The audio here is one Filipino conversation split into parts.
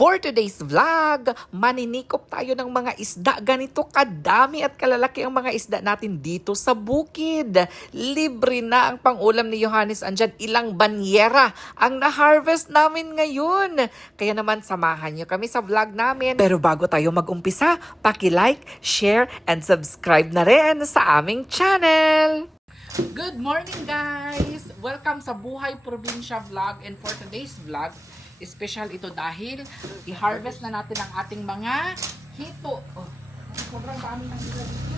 For today's vlog, maninikop tayo ng mga isda. Ganito kadami at kalalaki ang mga isda natin dito sa bukid. Libre na ang pangulam ni Johannes andyan. Ilang banyera ang na-harvest namin ngayon. Kaya naman samahan nyo kami sa vlog namin. Pero bago tayo mag-umpisa, paki-like, share, and subscribe na rin sa aming channel. Good morning guys! Welcome sa Buhay Probinsya Vlog, and for today's vlog, special ito dahil i-harvest na natin ang ating mga hito. Oh, sobrang dami ng hito dito.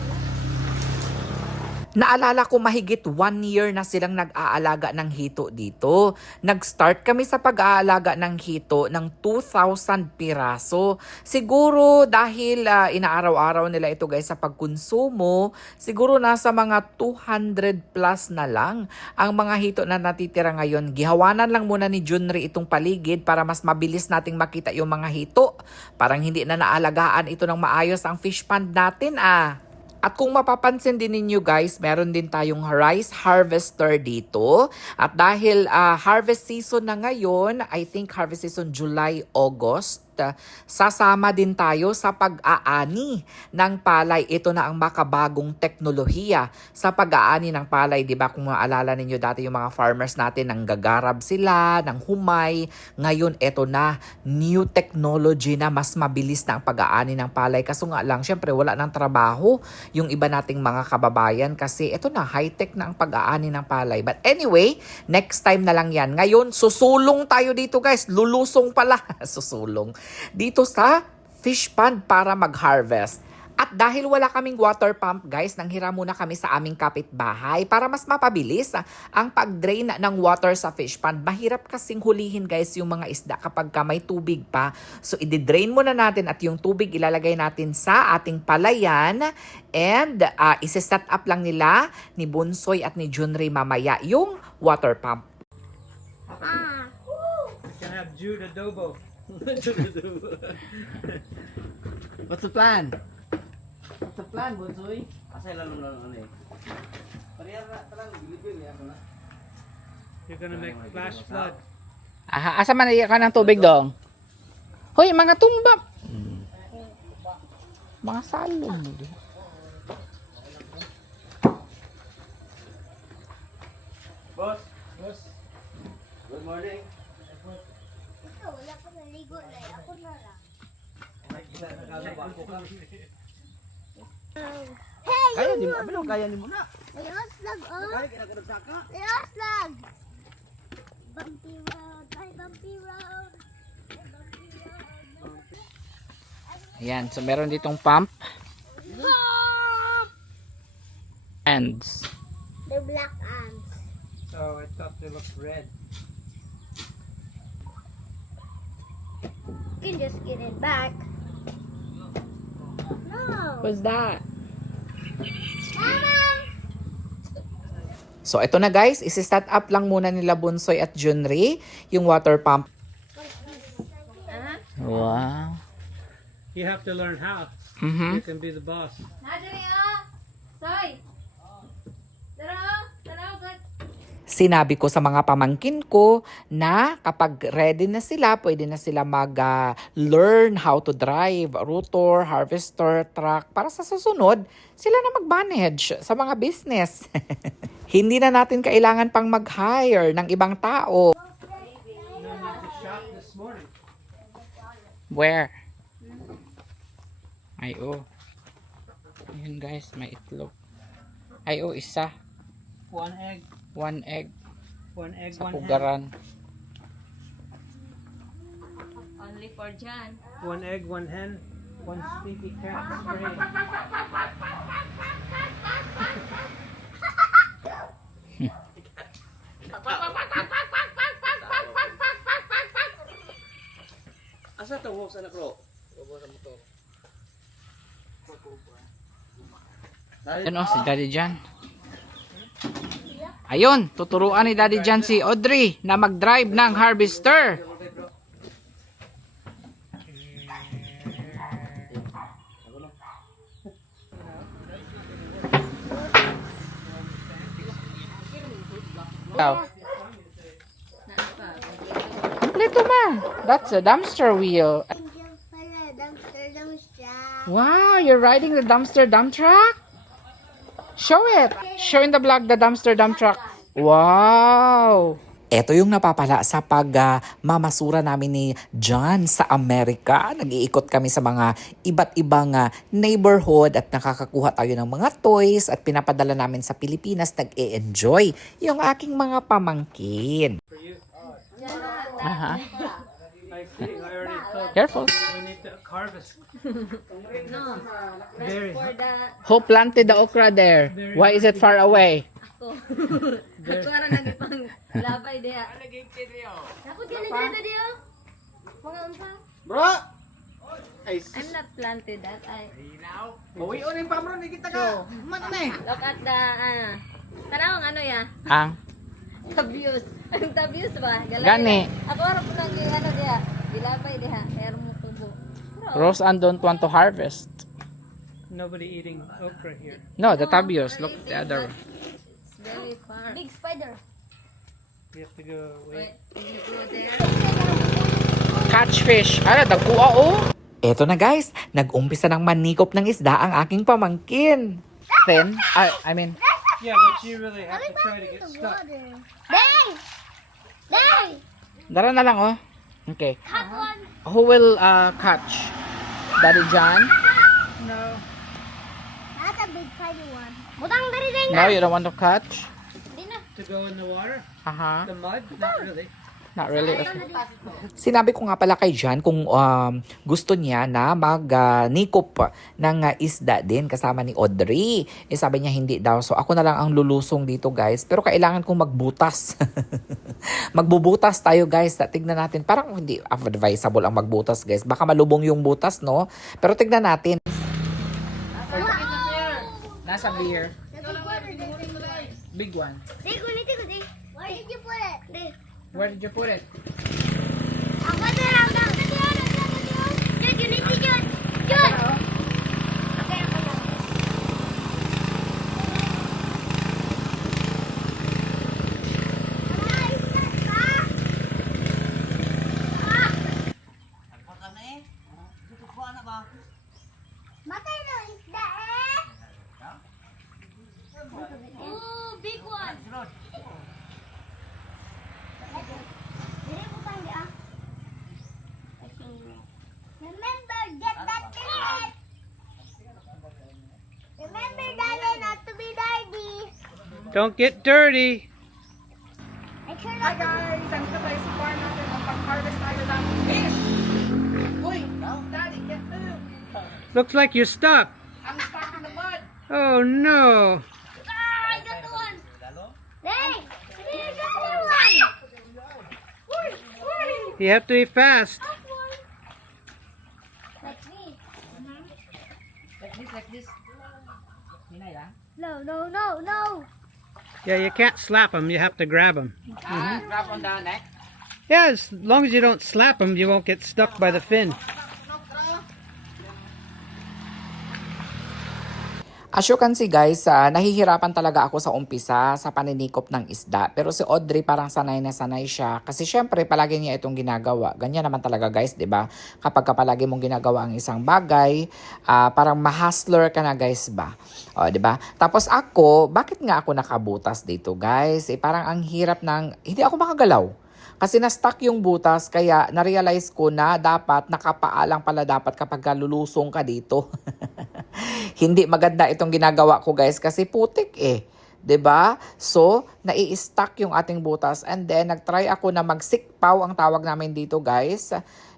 Naalala ko mahigit 1 year na silang nag-aalaga ng hito dito. Nag-start kami sa pag-aalaga ng hito ng 2,000 piraso. Siguro dahil inaaraw-araw nila ito guys sa pagkonsumo, siguro nasa mga 200 plus na lang ang mga hito na natitira ngayon. Gihawanan lang muna ni Junri itong paligid para mas mabilis nating makita yung mga hito. Parang hindi na naalagaan ito ng maayos ang fish pond natin At kung mapapansin din ninyo guys, meron din tayong rice harvester dito. At dahil harvest season na ngayon, I think harvest season July, August, sasama din tayo sa pag-aani ng palay. Ito na ang makabagong teknolohiya sa pag-aani ng palay. Diba kung maalala ninyo dati yung mga farmers natin, nang gagarab sila, ng humay. Ngayon, ito na, new technology na mas mabilis na ang pag-aani ng palay. Kaso nga lang, syempre wala ng trabaho yung iba nating mga kababayan kasi ito na, high-tech na ang pag-aani ng palay. But anyway, next time na lang yan. Ngayon, susulong tayo dito guys. Lulusong pala. Susulong. Dito sa fish pond para mag-harvest. At dahil wala kaming water pump guys, nanghiram muna kami sa aming kapitbahay para mas mapabilis ang pag-drain ng water sa fish pond. Mahirap kasing hulihin guys yung mga isda kapag may tubig pa. So i-drain muna natin at yung tubig ilalagay natin sa ating palayan. And isi-set up lang nila ni Bunsoy at ni Junri mamaya yung water pump. It's gonna have Jude adobo. What's the plan? What's the plan, Bunsoy? Asay lang ano eh. You're gonna make flash flood. Asa man ka ng tubig dong? Hoy, mga tumba. Mga salong. Boss. Good morning. Wala pa naligo na ako na lang. Kaya ni mo, ano kaya ni mo na? Ayos lang, Kaya kinakarap saka. Ayos lang. Bumpy road, ay bumpy road. Ayan, so meron ditong pump. Ah! Ends. The black ants. Oh, I thought they looked red. You can just get it back. No. What's that? Mama! So ito na guys, isi-set up lang muna nila Bunsoy at Junri yung water pump. Wow. You have to learn how. Mhm. You can be the boss. Nadiri Soy! Tara, good. Sinabi ko sa mga pamangkin ko na kapag ready na sila, pwede na sila mag-learn how to drive, rotor, harvester, truck, para sa susunod, sila na mag-manage sa mga business. Hindi na natin kailangan pang mag-hire ng ibang tao. The shop this morning. Where? Ay, Ayun guys, may itlog. Ay, isa. One egg. One egg One egg, sa one hen. pugaran. Only for Jan. One egg, one hen. One sleepy cat stray. Asa to ho sa nakro? Ayun si Daddy Jan. Ayun, tuturuan ni Daddy Jan si Audrey na mag-drive ng harvester. Complete to ma. That's a dumpster wheel. Angel para dumpster dumpster. Wow, you're riding the dumpster dump truck? Show it. Show in the vlog the dumpster dump truck. Wow. Ito yung napapala sa pag-mamasura namin ni John sa Amerika. Nag-iikot kami sa mga iba't ibang neighborhood at nakakakuha tayo ng mga toys at pinapadala namin sa Pilipinas. Nag-e-enjoy yung aking mga pamangkin. Aha. I see. I already told Careful. we need to harvest. No. Berry. For the... Who planted the okra there? Why is it far away? Ako. Ako ara nagipang labay diha. Dapat ka na diyo. Mga unsa? Bro! Ay, I'm not planted that. bawi o rin pa bro, hindi kita ka. Man na eh. Look at the tanawang ano ya? Ang Tabius. Ang tabius ba? Gani. Ako ara po nang ano diha. Dilabay diha. Pero mo tubo. Rose Ann don't want to harvest. Nobody eating okra here. No, the tabios. Look at the other one. It's very far. Big spider. You have to go wait. Wait, you go there. Catch fish. Ala, dagkuha oh. Eto na guys, nag-umpisa ng manikop ng isda ang aking pamangkin. Then, I mean, Yeah, but you really have to try to get stuck. Dang! Dang! dara na lang oh. Okay. Hot one. Who will catch? Daddy John? No. That's a big tiny one. Butang dari dang. No, you don't want to catch? Di na. To go in the water? Aha. The mud? Not really. Not really. Sinabi ko nga pala kay John kung gusto niya na mag-nikop ng isda din kasama ni Audrey. Eh sabi niya hindi daw. So ako na lang ang lulusong dito guys. Pero kailangan kong magbutas. Magbubutas tayo guys. Tignan natin. Parang hindi advisable ang magbutas guys. Baka malubong yung butas no. Pero tignan natin. Nasa beer. Big one. Di, kulitin ko, di. Where did you put it? Di. Where did you put it? Ako na lang daw. Jud, you need to Jud. Jud! Okay, ako na. Matay na isda eh. Oh, big one. Dili ko pang di ah. Remember, get that net. Remember, Daddy, not to be dirty. Don't get dirty. Make sure Hi not to guys! Andito tayo sa farm natin. Mag-harvest tayo ng fish! Uy! Daddy, get food! Looks like you're stuck. I'm stuck in the mud! Oh no. I got the one. Hey, here's the other one. You have to be fast. Like me. Like this. Hinay lang. No, no, no, no. Yeah, you can't slap them. You have to grab them. Grab on the neck. Yeah, as long as you don't slap them, you won't get stuck by the fin. As you can see guys, nahihirapan talaga ako sa umpisa sa paninikop ng isda. Pero si Audrey parang sanay na sanay siya. Kasi syempre palagi niya itong ginagawa. Ganyan naman talaga guys, di ba? Kapag palagi mong ginagawa ang isang bagay, parang ma-hustler ka na guys ba? O, di ba? Tapos ako, bakit nga ako nakabutas dito guys? Parang ang hirap ng, hindi ako makagalaw. Kasi na-stuck yung butas, kaya na-realize ko na dapat nakapaalang pala dapat kapag lulusong ka dito. Hindi maganda itong ginagawa ko guys kasi putik eh. 'Di ba? So, nai-stuck yung ating butas and then nagtry ako na magsikpaw ang tawag namin dito guys.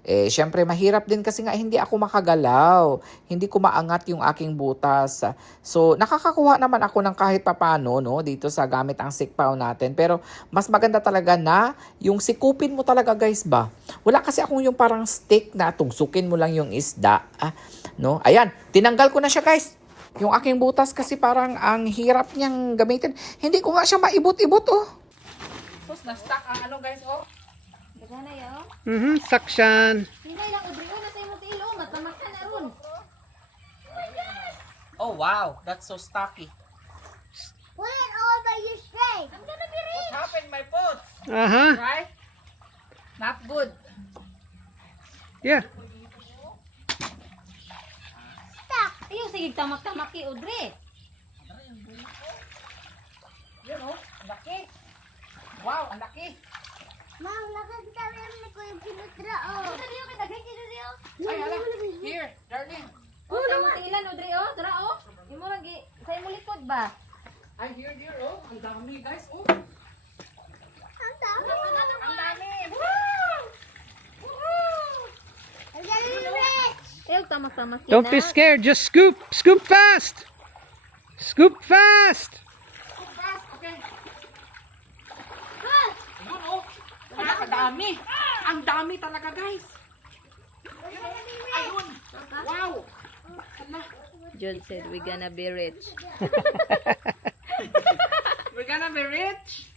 Eh, syempre mahirap din kasi nga hindi ako makagalaw. Hindi ko maangat yung aking butas. So, nakakakuha naman ako ng kahit papano no dito sa gamit ang sikpaw natin. Pero mas maganda talaga na yung sikupin mo talaga guys ba. Wala kasi akong yung parang stick na tugsukin mo lang yung isda. No? Ayan, tinanggal ko na siya guys. Yung aking butas kasi parang ang hirap niyang gamitin. Hindi ko nga siya maibot-ibot oh. Sus, na-stuck ang ano guys oh. Dagana yo. Suction. Hinay lang udriyo na sa imong tilo, matamakan na ron. Oh wow, that's so stucky. Put it all by your string. I'm gonna be rich. What happened my foot? Uh-huh. Right? Not good. Yeah. Stop. Ayaw, sige, tamak-tamak kay Audrey. Yun oh, ang laki. Wow, ang laki. Ma'am, nakakita meron ko yung pinutra, oh. Ito diyo, kay dagay dito diyo. Ay, hala. Here, darling. Oh, sa mo tilan, Audrey, oh. Tara, oh. Imo lang gi, sa imo likod ba? Ay, here, oh. Ang dami, guys. Oh, Ang dami. ang dami. Ang galing, Rich. Ayaw, tamak-tamak kay Don't be na. scared. Just scoop. Scoop fast. Scoop fast. Fast, okay. Ah, Ayun, oh. Hala, ang dami. Ang dami talaga, guys. Ayun. Wow. Hala. John said we gonna be rich. We're gonna be rich.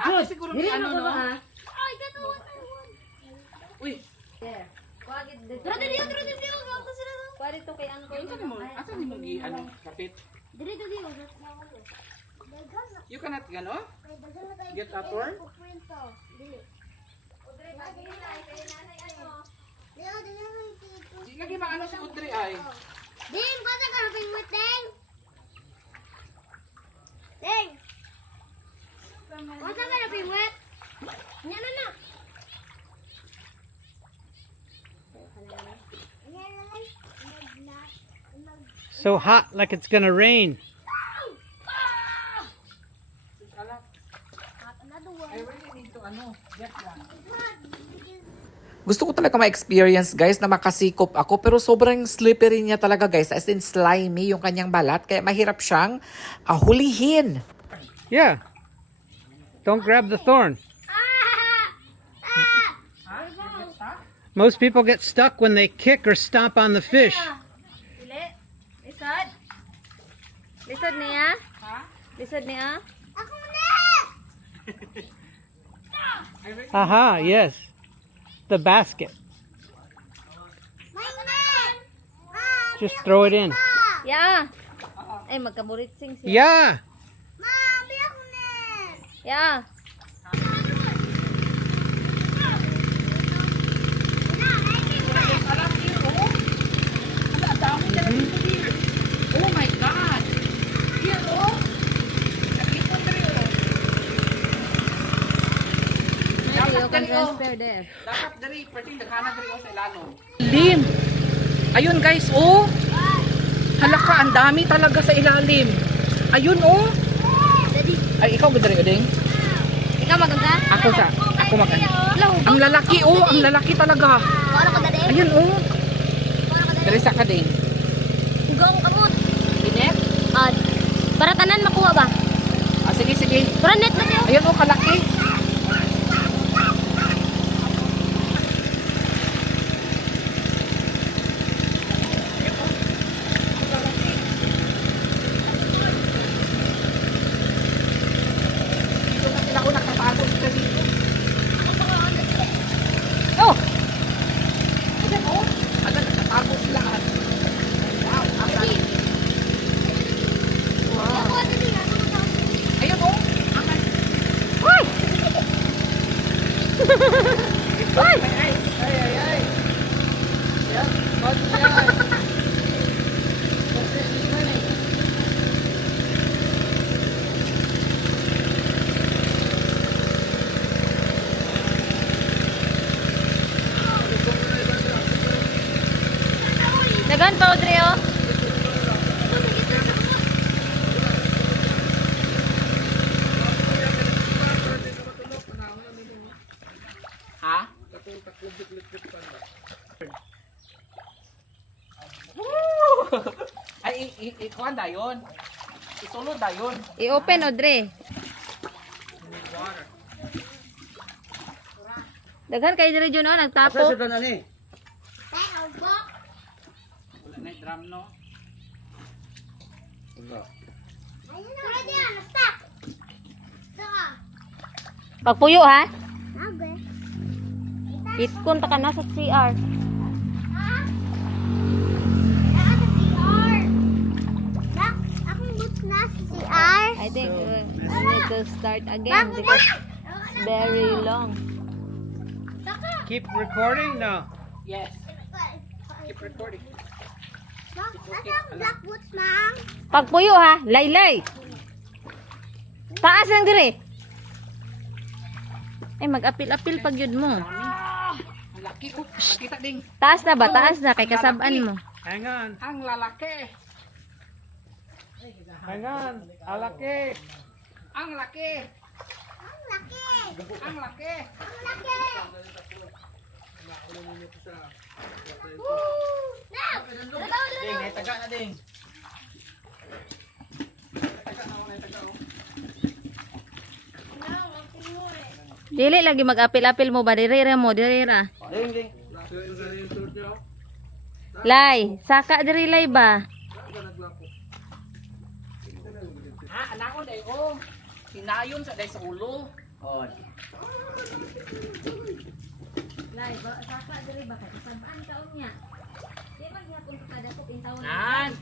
Ah, siguro may ano, no? Ay, gano'n. Uy, There. Kuwagit dito. Tara, dali, tara, dali. Gawin sila. Kuwari to kay Uncle. asan mo ano, kapit? Dali, dali. You cannot, gano? Get a turn? Di lagi ba ano si Audrey ay? Ding, kota ka na pingwit, Ding. Ding. Kota ka na pingwit. Yan na. So hot, like it's gonna rain. I really need to ano, get one. Gusto ko talaga ma-experience guys na makasikop ako pero sobrang slippery niya talaga guys, as in slimy yung kanyang balat kaya mahirap siyang hulihin. Yeah. Don't grab the thorn. Most people get stuck when they kick or stomp on the fish. Dili. Lisod. Lisod niya? Ha? Lisod niya? Ako na! Aha, yes. The basket. May man! Mom! Just throw it in. Yeah. Ay, magkamuritsing siya. Yeah. Mom! Ako na! Yeah. Oh my God! Here, oh! Nag-ipon rin, oh. You can Dapat dali, oh. transfer there. Dapat dali, pwede naghanap rin, oh, sa ilalong. Lim. Ayun guys, oh. Halaka, ang dami talaga sa ilalim. Ayun, oh. Ay, ikaw gudari, Uding. Ikaw maganda? Ako ang lalaki, oh. Ang lalaki talaga. Ano ko dali? Ayun, oh. Dari sa kading. Gong kamot. Inet? Para tanan makuha ba? Ah, sige, sige. Para net na siya. Ayun, oh, kalaki. Dito na sila, oh, nakapagod sila dito. Oh! Ayan, oh. Agad nakapagod sila. Wow, agad. Ako dali. Ayun, oh. Agad. Ay! Ay, ay, ay. Yan, bad yan. Dagan pa, Audrey, oh. Ha? Ay, ikuan da yun. Isulod da yun. I-open, Audrey. Daghan kay diri Juno, nagtapo. Wala na yung drum, no? Tara diyan. Stop. Saka. Pagpuyo, ha? Okay. Itkon ta ka na sa CR. Akong boots na sa CR. I think we need to start again because it's very long. keep recording? No. Yes. Keep recording. Mom, nasa ang black boots, ma'am? Pagpuyo ha, laylay. Taas lang dire. Ay mag-apil-apil pag yun mo. Ang laki ko. Nakita ding. Taas na ba? Taas na kay kasabaan mo. Hang on. Ang lalaki. Hang on. Alaki. Ang laki. Ang laki! Ang laki. Ang laki! Ding, naitaga na ding. Dili lagi mag-apil-apil mo ba? Dirira mo, dirira. Ding, ding. Lay, saka diri lay ba? Ha, anak ko dahil ko. Hinayon sa dahil sa ulo. Oh. Lay, saka diri ba? Kasabaan taon niya. Di man niya kung kada ko pintawan. Nan.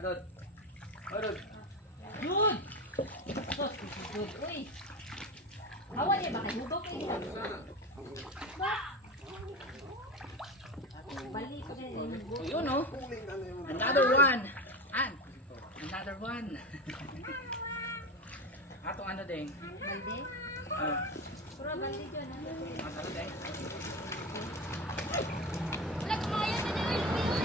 Adod. Adod. Yun! Sos, good. Uy! Hawa niya ba? Hubog kayo. Balik ko din. Oh, yun oh. Another one. An. Another one. Atong ano ding. Balde? Ano? Pura balde dyan. Ano ding? Wala kumayo na din, uy, uy, uy.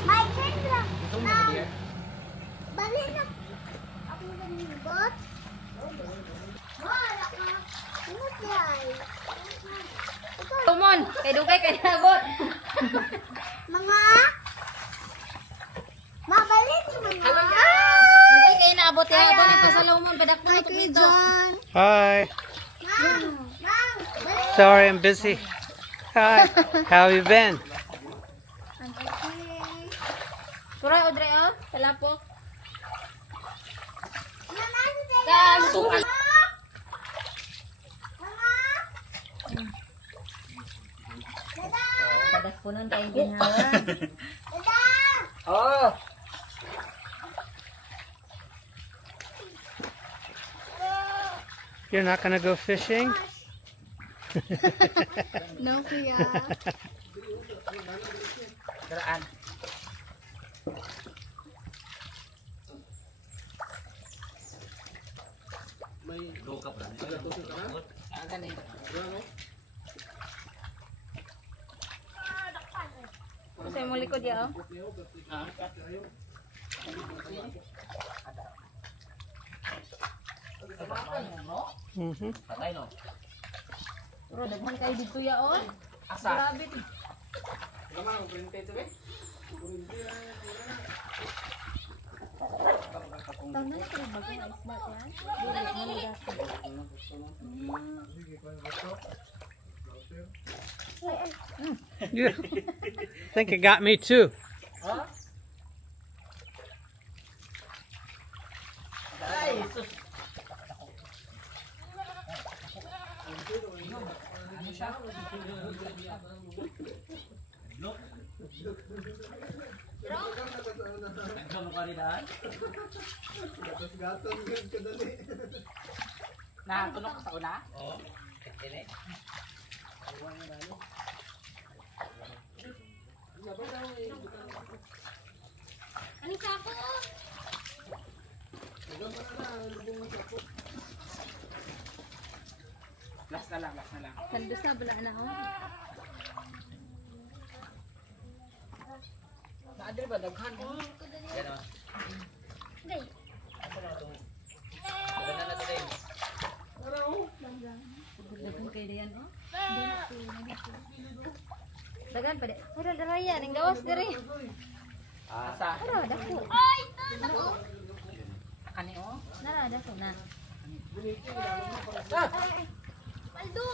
My turn lang. Zoom na ba here? Bali na. Ako na yung bot. Wala ka. Ano siya? Tumon! Kay dugay kay nabot. Mga mabalin mo mga. Dugay kay naabot ya. Abot ito sa lumon. Padak mo na ito dito. Hi. Ma'am, ma'am, balik. Sorry, I'm busy. Hi. How have you been? I'm okay. Pura Audrey oh. Talapok. Mama, sige. So, Mama. Dada. Padak po nun kay ginhawa. Dada. oh. You're not gonna go fishing? No, kuya. Daraan. Ah, ganun. Kasi mo likod ya oh. Mm-hmm. Pura daghan kay dito ya oh. Asa? Grabe. Tawag na kayo bago na isda yan. Dili mo Yeah. Think it got me too. Ay, sus. Nakatunok ka sa una? Oh. Ano sa ako? Last na lang, last na lang. Sando sa bala na oh. Naadir ba? Daghan mo? Yan o. Day. Maganda na ito ding. Daghan kay diyan oh. Daghan pa di. Pero daraya ning gawas diri. Asa? Pero dako. Ay, dako. Kani oh? Nara dako na. Paldo.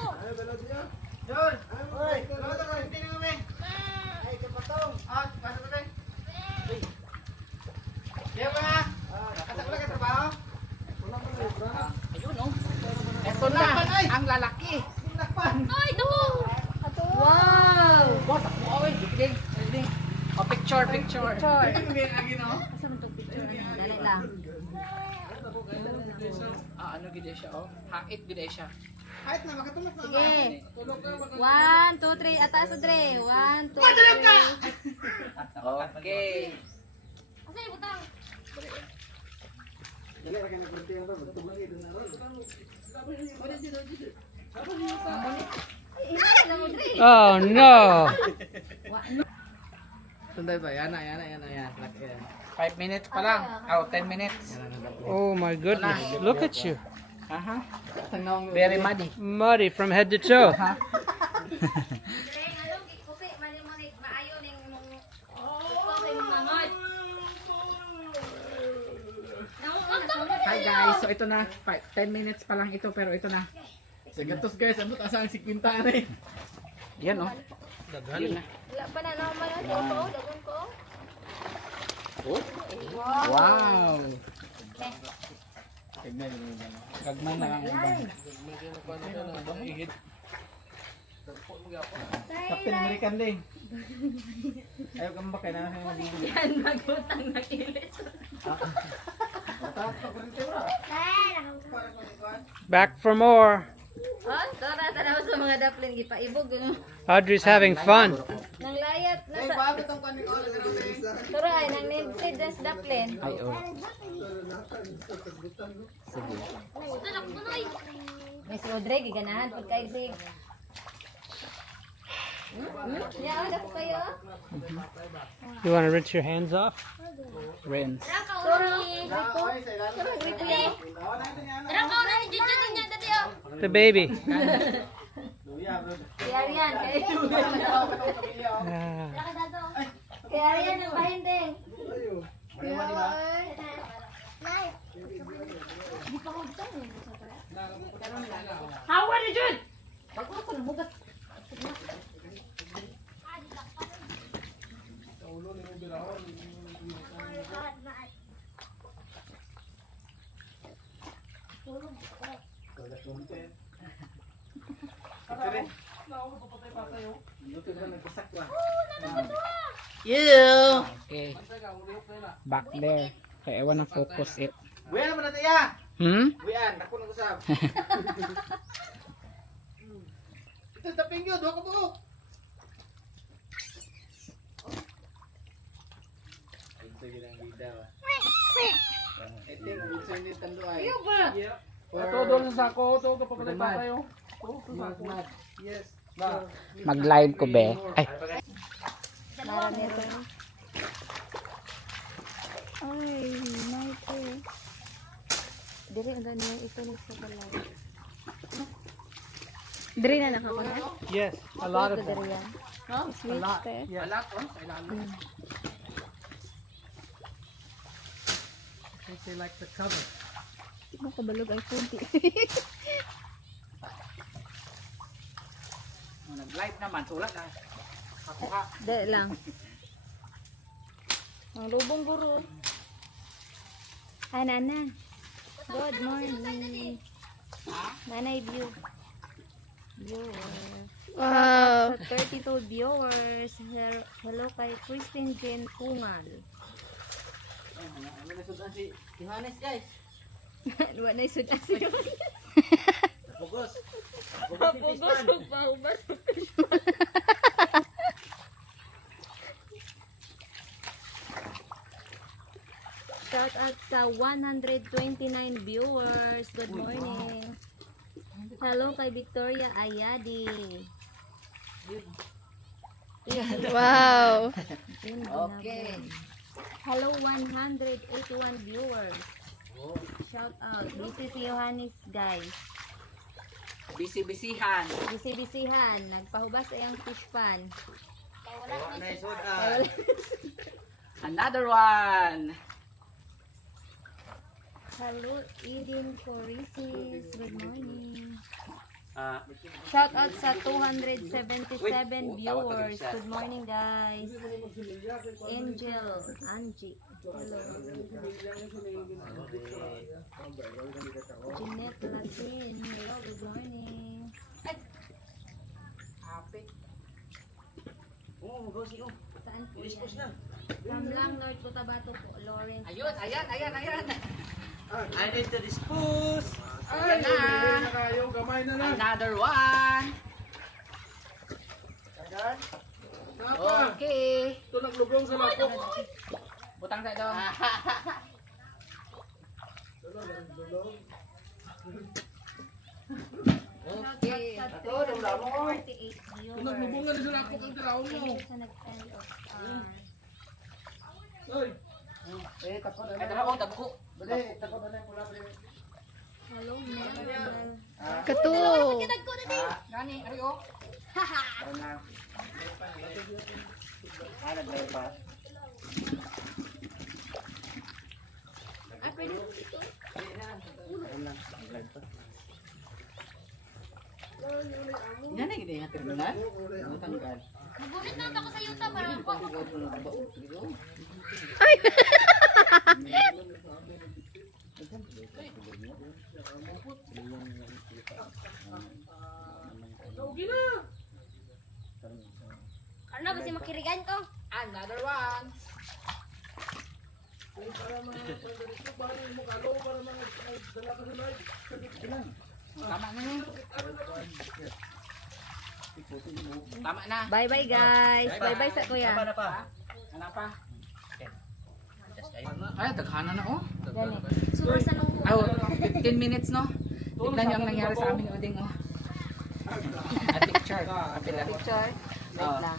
John! Oy! Ano ito? Hindi na kami! Ay, kapatong! Ah, pasok kami! Kaya ba nga? Katak lang ka trabaho? Ayun oh. Eto na, ang lalaki. Ay, dako. Wow! Picture. Picture. Asa mo to picture? Dali lang. Ano gid siya oh? Hait gid siya. Kahit na, makatulog na. Sige. 1, 2, 3. Ataas sa Dre. 1, 2, 3. Okay. Asa yung butang? Dali, rakan na kurti na ba? Magtumagi doon na ron. Hinay na mo, Dre. Oh no! Sunday ba? Yan. 5 minutes pa lang. 10 minutes. Oh my goodness! Look at you, Aha. Very muddy. muddy from head to toe. Dre, nalong ikupi. Mali-mali. Maayo ning mong... Okay, mong mangot. Hi guys, so ito na. 10 minutes pa lang ito pero ito na. Sa gatos guys, abot asang 50 na eh. Yan oh. Wala pa na naman ang toto. Dagon ko. Wow. Tignan mo naman. Gagmay na lang ibang. Captain American din. Ayaw kang bakay na sa mga bibili. Yan, magutang na kilis. Back for more. Oh, tara, tara sa mga daplin. Gipaibog. Audrey's having fun. Nang layat. Ay, Nasa... bakit ang kanin ko? Tara, ay, nang name-plate dyan sa daplin. Ay oh. May si Audrey, giganahan. Pagkaisig. Yeah, ano po kayo? You want to rinse your hands off? Rinse. Tara, gripo. Tara, gripo yan. Tara, kauna ni Juju din yan, dati oh. The baby. Si Arian, kayo. Ah. Kay Arian ang bahinding. Hawa ni Jud! Bago ako nabugat. Okay. Back there. Kaya ewan na focus it. Buyan naman natin ya! Hmm? Buyan, ako nang usap. Ito, taping yun, doon ka po. Sige lang, bida ba? Ito yung gusto yung tando ay. Iyo ba? Ito, doon sa sako. Ito, kapapalay pa tayo. Yes. Ba? Mag-live ko be. Ay. Nara nito. Ay, night eh. Diri ang ganyan ito ni sa balay. Dre na nakakuha. Yes, a lot of them. Diri yan. Sweet eh. Alat oh, sa ilalim. I think they like the cover. Makabalog ay kunti. Nag-live naman, sulat na. Ako ka. Dali lang. Ang lubong guro. Ah, Nana. Good morning. Nanay view. Viewers. Wow. Sa 32 viewers. Hello kay Christine Jane Pungal. Ano na sudan si Johannes guys? Wala na isod siya. Pugos. Pugos o paubas. Shout out sa 129 viewers. Good morning. Hello kay Victoria Ayadi. Wow. Okay. Hello 181 viewers. Shout out. Busy si Johannes guys. Bisi-bisihan. Bisi-bisihan. Nagpahubas ay ang fish pan. Ano na sudan? Another one. Hello Eden Corisis. Good morning. Shout out sa 277 viewers. Good morning guys. Angel, Angie. Hello. Jeanette Latin. Hello, good morning. Oh, magosi oh. Saan po Ispos yan? na. From lang, Lord Cotabato po, Lawrence. Ayun, ayan. I need to dispose. Ayan na. Kayo, gamay na lang. Another one. Ayan. Napa. Okay. Ito naglugong sa lapok. Butang sa ito. Okay. Ito, damdamo ko. 48 viewers. Naglubungan sa lapok ang tiraon mo. Thank you sa nag-send of Oy. Eh, tako na Ay, na. dalawa, dagko. Bali, tako na na yung pula. hello, Mel. Kato. Gani, ari oh. Naglay pa. Yan na gini nga terminal. Tanggal. Nagulit na ako sa yuta para ako. Ano ba si makirigan ko? Another one. Tama na yun. Tama na. Bye-bye guys. Bye-bye sa kuya. Tama na pa. Ano pa? Ay, daghana na oh. Super sa nung Oh, 15 minutes no? Tignan niyo ang nangyari sa amin oding oh. A picture. Kapila picture. Wait lang.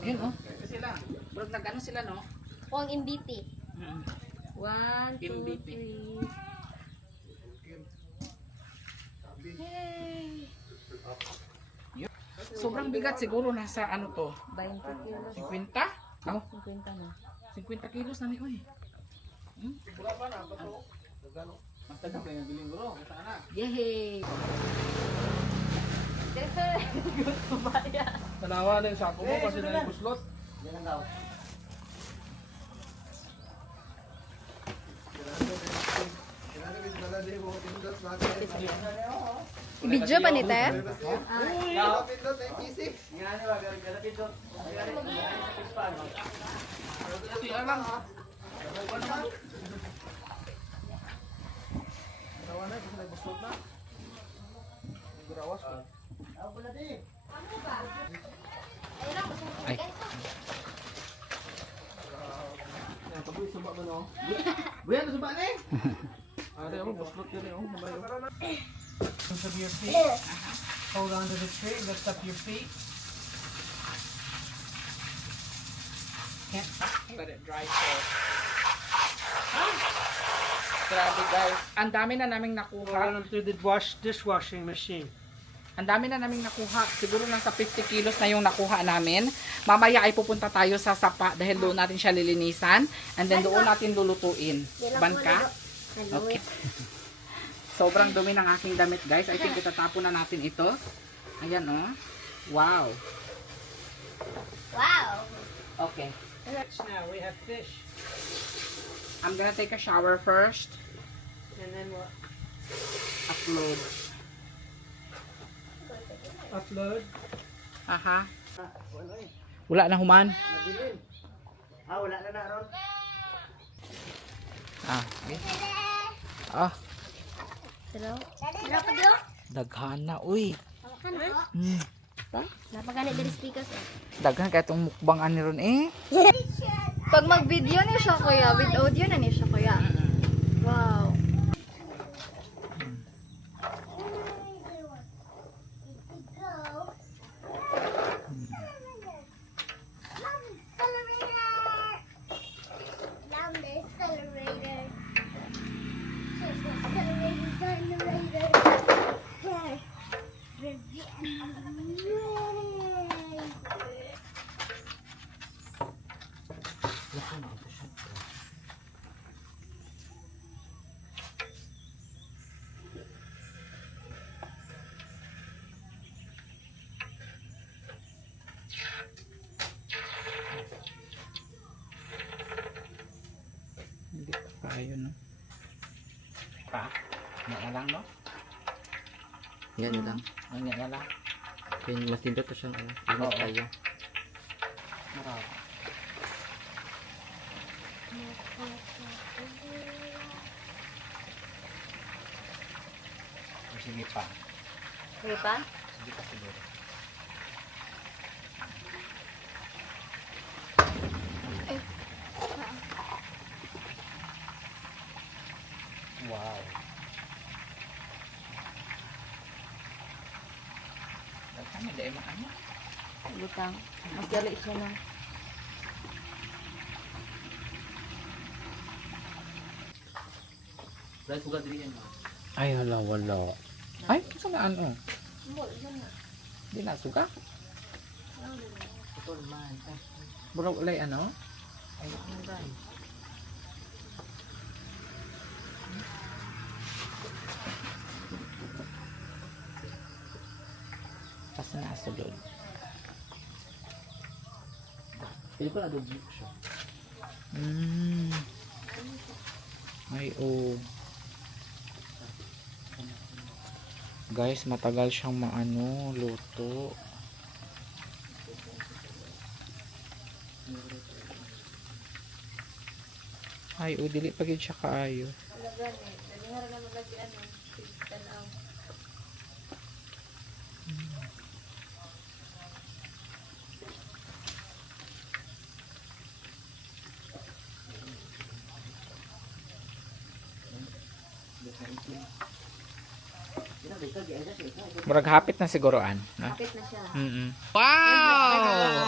Yun oh. Kasi lang. Bro, nag-ano sila no? O ang MBT. 1, 2, MBT. 3. Hey. Sobrang bigat siguro nasa ano to? 20 kilos. 50? Oh, 50 na. 50 kilos na ni oy. Magtagal kayo ng biling bro. Sana. Yehey! Tanawa na yung sako mo kasi na yung buslot. Yan ang daw. Video pa ni te? Tanawa na kasi na yung buslot na. Gurawas ko. Ay. Yan, kabuhi sumba ba no? Buyan na sumba na eh! Ari mo, buslot yun eh. Mabayo. Lift up your feet. Hold on to the tree. Lift up your feet. Can't let it dry first. Grabe guys. Ang dami na naming nakuha. Run them through the dishwashing machine. Ang dami na naming nakuha. Siguro nasa 50 kilos na yung nakuha namin. Mamaya ay pupunta tayo sa sapa dahil doon natin siya lilinisan. And then doon natin lulutuin. Bangka. Okay. Sobrang dumi ng aking damit guys. I think itatapon na natin ito. Ayan oh. Wow. Wow. Okay. Now we have fish. I'm gonna take a shower first. And then what? Upload. Upload. Aha. Wala na human. Madilim. Wala na na ron. Okay. Ah, Hello? Ano pa diyo? daghana uy. Ano? Napagani diri speakers eh. Daghan kaya itong mukbangan ni ron eh. Pag mag-video ni siya kuya, with audio na ni siya kuya. Wow. Hindi pa tayo no. Pa. Nga lang no. Yan lang. Ang nga lang. Kaya mas tinto to siyang ano. Ingat Oo. tayo. Marami. Sige pa. Sige pa? Sige pa siguro. Wow. Ano, dahil maano? Butang. Magyali siya na. Dahil suga diri yan. Ay, wala. Ay, saan na ano? Di na suga? Ito man. Burog ulay ano? Ay, ano guys? Kasi nasulod. Pili ko na doon siya. Ay, oh. Guys, matagal siyang maano, luto. Ay, oh, dili pa gid siya kaayo. Murag hapit na siguroan. Kapit na siya. Wow!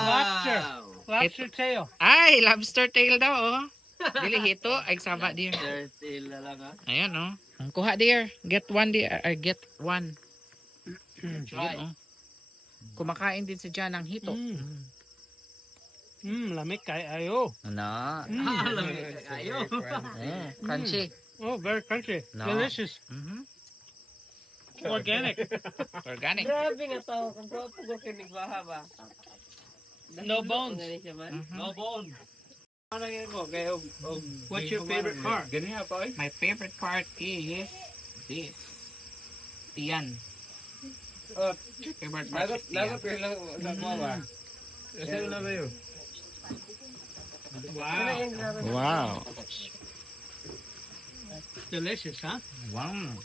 Lobster. Lobster tail. Ay, lobster tail daw, oh. Dili hito, ay sama dear. Tail na lang ha. Ayan, oh. Ang kuha dear. Get one dear. Get one. Ayan, oh. Kumakain din si Jan ng hito. Lamig kay ayo. Na. Ayaw. Crunchy. Oh, very crunchy. No. Delicious. Organic. Organic. Grabe nga tao. Ang gwapo ko kinig baha ba? No bones. No bone. Ano yun mo? Kaya What's your favorite part? Ganyan pa eh. My favorite part is this. Tiyan. Favorite part is tiyan. Lagot ko lang sa mga ba? Kasi na ba yun? Wow. Wow. Delicious, huh? Wow.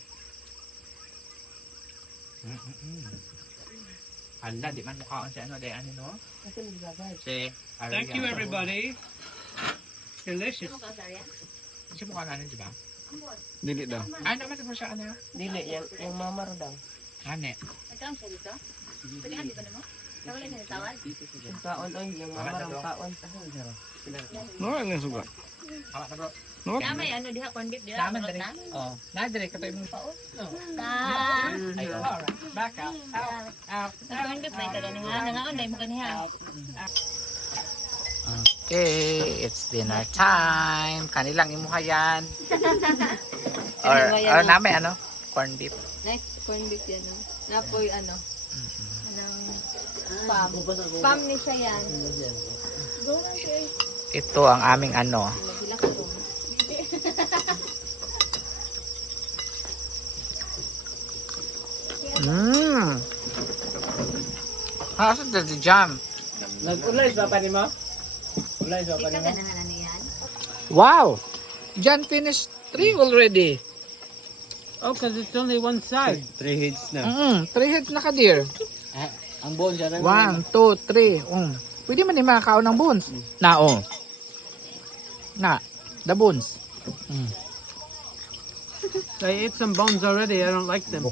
Hala, di man mukhaan si ano, day ano, no? Si Thank you, everybody. Delicious. Si mukha na di ba? Dili daw. Ano naman siguro siya, ano? Dili, yung mama ro daw. Ano? Nagkaon siya dito? Pagkaan di ba naman? Nawala na tawad? Yung taon oy, yung mama ro taon. No, ano suga? Awa na bro. May ano diha corn beef diha. Naman dali. Oh, na dali ka pa yung pao. Ah. Ay, alright. Back out. Out. Corn beef may taga nga nangaon dai mo kaniha. Okay, it's dinner time. Kanilang imuha yan. or namin ano? Corn beef. Next corn beef yan no. Napoy ano. Anong spam. Spam ni siya yan. Go lang siya. Ito ang aming ano. Magilak ko. How's the jam? Nag-ulay ba pa ni mo? Ulay ba pa Ika ni mo? ganahan niyan. Wow! Jan finished 3 already. Oh, because it's only one side. 3 heads na. 3 heads na ka, dear. Ang bone siya na. 1, 2, 3. Pwede man yung makakaon ng bones. Na, oh. Na, the bones. I ate some bones already. I don't like them.